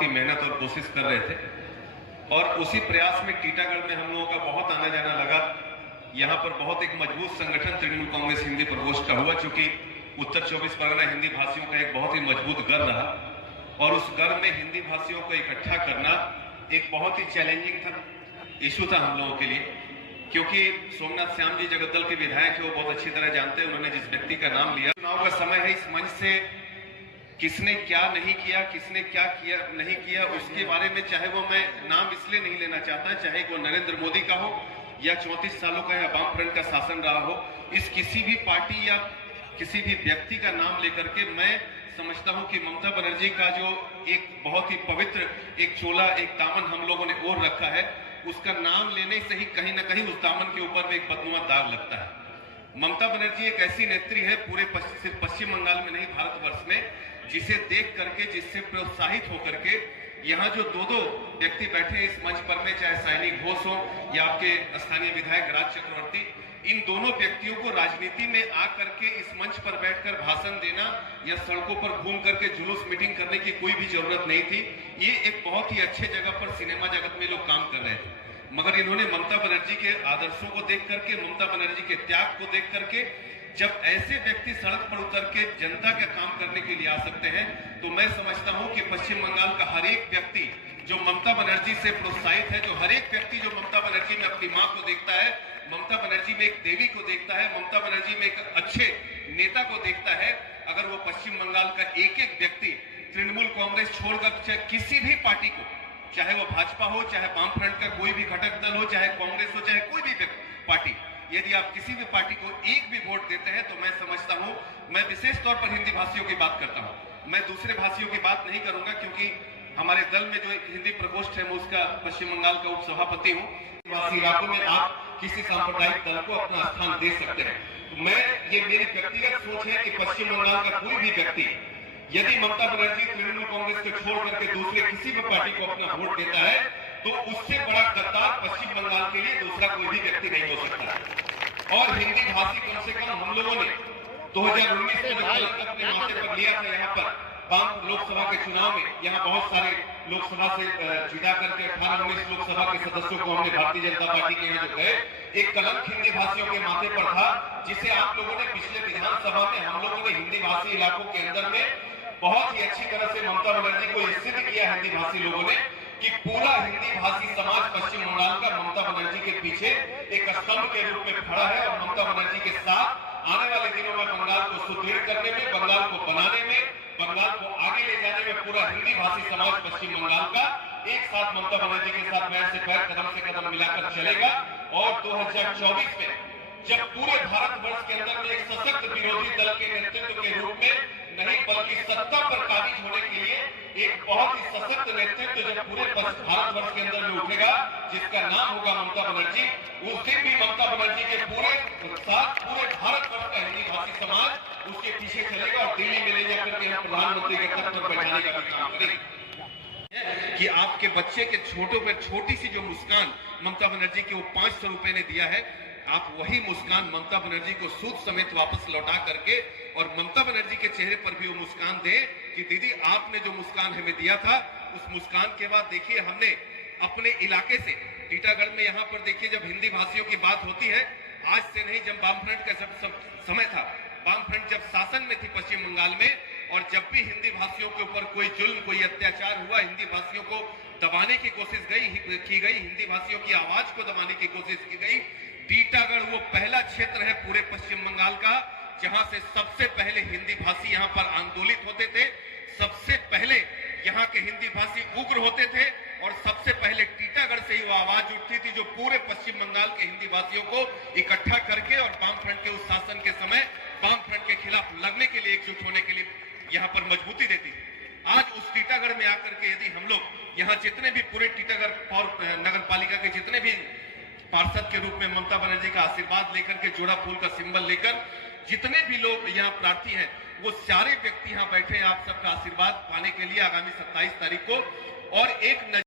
बहुत ही मेहनत और कोशिश कर रहे थे और उसी प्रयास में टीटागढ़ में हम लोगों का बहुत आना जाना लगा। यहाँ पर बहुत एक मजबूत संगठन तृणमूल कांग्रेस हिंदी प्रकोष्ठ का हुआ, चूंकि उत्तर 24 परगना हिंदी भाषियों का एक बहुत ही मजबूत गढ़ रहा और उस गढ़ में हिंदी भाषियों को इकट्ठा करना एक बहुत ही चैलेंजिंग इशू था हम लोगों के लिए, क्योंकि सोमनाथ श्याम जी जगद्दल के विधायक है, वो बहुत अच्छी तरह जानते हैं। उन्होंने जिस व्यक्ति का नाम लिया, चुनाव का समय है, इस मंच से किसने क्या नहीं किया, किसने क्या किया नहीं किया, उसके बारे में चाहे वो मैं नाम इसलिए नहीं लेना चाहता, चाहे वो नरेंद्र मोदी का हो या 34 सालों का या वामफ्रंट का शासन रहा हो, इस किसी भी पार्टी या किसी भी व्यक्ति का नाम लेकर के मैं समझता हूं कि ममता बनर्जी का जो एक बहुत ही पवित्र एक चोला, एक दामन हम लोगों ने ओढ़ रखा है, उसका नाम लेने से ही कहीं ना कहीं उस दामन के ऊपर में एक बदनुमा दाग लगता है। ममता बनर्जी एक ऐसी नेत्री है पूरे सिर्फ पश्चिम बंगाल में नहीं, भारतवर्ष में, जिसे देख करके, जिससे प्रोत्साहित होकर के यहाँ जो दो व्यक्ति बैठे इस मंच पर में, चाहे साइनी घोष हो या आपके स्थानीय विधायक राज चक्रवर्ती, इन दोनों व्यक्तियों को राजनीति में आकर के इस मंच पर बैठकर भाषण देना या सड़कों पर घूम करके जुलूस मीटिंग करने की कोई भी जरूरत नहीं थी। ये एक बहुत ही अच्छे जगह पर सिनेमा जगत में लोग काम कर रहे थे, मगर इन्होंने ममता बनर्जी के आदर्शों को देख करके, ममता बनर्जी के त्याग को देख करके, जब ऐसे व्यक्ति सड़क पर उतर के जनता का काम करने के लिए आ सकते हैं, तो मैं समझता हूं कि पश्चिम बंगाल का हर एक व्यक्ति जो ममता बनर्जी से प्रोत्साहित है, जो हर एक व्यक्ति जो ममता बनर्जी में अपनी मां को देखता है, ममता बनर्जी में एक देवी को देखता है, ममता बनर्जी में एक अच्छे नेता को देखता है, अगर वो पश्चिम बंगाल का एक एक व्यक्ति तृणमूल कांग्रेस छोड़कर किसी भी पार्टी को, चाहे वो भाजपा हो, चाहे वामफ्रंट का कोई भी घटक दल हो, चाहे कांग्रेस हो, चाहे कोई भी पार्टी, यदि आप किसी भी पार्टी को एक भी वोट देते हैं, तो मैं समझता हूं, मैं विशेष तौर पर हिंदी भाषियों की बात करता हूं, मैं दूसरे भाषियों की बात नहीं करूंगा, क्योंकि हमारे दल में जो हिंदी प्रकोष्ठ है, मैं उसका पश्चिम बंगाल का उप सभापति हूं। इलाकों में आप किसी सांप्रदायिक दल को अपना स्थान दे सकते हैं। तो ये मेरी व्यक्तिगत सोच है कि पश्चिम बंगाल का कोई भी व्यक्ति यदि ममता बनर्जी तृणमूल कांग्रेस को छोड़ करके दूसरे किसी भी पार्टी को अपना वोट देता है, तो उससे बड़ा गद्दार पश्चिम बंगाल के लिए दूसरा कोई भी व्यक्ति नहीं हो सकता। और हिंदी भाषी कम से कम हम लोगों ने 2019 में अपने माथे पर लिया था, यहाँ पर वाम लोकसभा के चुनाव में, यहाँ बहुत सारे लोकसभा से जिता करके 18-19 लोकसभा के सदस्यों को हमने भारतीय जनता पार्टी के यहाँ जो गए, एक कलंक हिंदी भाषियों के माथे पर था, जिसे आप लोगों ने पिछले विधानसभा में हम लोगों ने हिंदी भाषी इलाकों के अंदर में बहुत ही अच्छी तरह से ममता बनर्जी को सिद्ध किया हिंदी भाषी लोगों ने कि पूरा हिंदी भाषी समाज पश्चिम बंगाल का ममता बनर्जी के पीछे एक स्तंभ के रूप में खड़ा है और ममता बनर्जी के साथ आने वाले दिनों में बंगाल को सुदृढ़ करने में, बंगाल को बनाने में, बंगाल को आगे ले जाने में पूरा हिंदी भाषी समाज पश्चिम बंगाल का एक साथ ममता बनर्जी के साथ पैर से पैर, कदम से कदम मिलाकर चलेगा। और 2024 में जब पूरे भारतवर्ष के अंदर में एक सशक्त विरोधी दल के नेतृत्व के रूप में नहीं, बल्कि सत्ता पर काबिज होने के लिए एक बहुत ही सशक्त नेतृत्व जब पूरे भारतवर्ष के अंदर में उठेगा, जिसका नाम होगा ममता बनर्जी, उस दिन भी ममता बनर्जी के पूरे साथ पूरे भारतवर्ष का हिंदी भाषी समाज उसके पीछे चलेगा और दिल्ली में ले जाकर के हम प्रधानमंत्री के तख्त पर बैठाने का भी काम करेंगे। कि आपके बच्चे के छोटी सी जो मुस्कान ममता बनर्जी के वो 500 रुपए ने दिया है, आप वही मुस्कान ममता बनर्जी को सूद समेत वापस लौटा करके और ममता बनर्जी के चेहरे पर भी वो मुस्कान दे कि दीदी आपने जो मुस्कान हमें दिया था, उस मुस्कान के बाद देखिए हमने अपने इलाके से टीटागढ़ में यहाँ पर देखिए जब हिंदी भाषियों की बात होती है, आज से नहीं, जब वामफ्रंट का समय था, वामफ्रंट जब शासन में थी पश्चिम बंगाल में, और जब भी हिंदी भाषियों के ऊपर कोई जुल्म, कोई अत्याचार हुआ, हिंदी भाषियों को दबाने की कोशिश की गई, हिंदी भाषियों की आवाज को दबाने की कोशिश की गई, टीटागढ़ वो पहला क्षेत्र है पूरे पश्चिम बंगाल का जहां से सबसे पहले हिंदी भाषी यहां पर आंदोलित होते थे, सबसे पहले यहां के हिंदी भाषी उग्र होते थे और सबसे पहले टीटागढ़ से ही वो आवाज उठती थी जो पूरे पश्चिम बंगाल के हिंदी भाषियों को इकट्ठा करके और वामफ्रंट के उस शासन के समय वामफ्रंट के खिलाफ लड़ने के लिए, एकजुट होने के लिए यहाँ पर मजबूती देती थी। आज उस टीटागढ़ में आकर के यदि हम लोग यहाँ जितने भी पूरे टीटागढ़ नगर पालिका के जितने भी पार्षद के रूप में ममता बनर्जी का आशीर्वाद लेकर के, जोड़ा फूल का सिंबल लेकर जितने भी लोग यहाँ प्रार्थी हैं, वो सारे व्यक्ति यहाँ बैठे हैं आप सबका आशीर्वाद पाने के लिए आगामी 27 तारीख को। और एक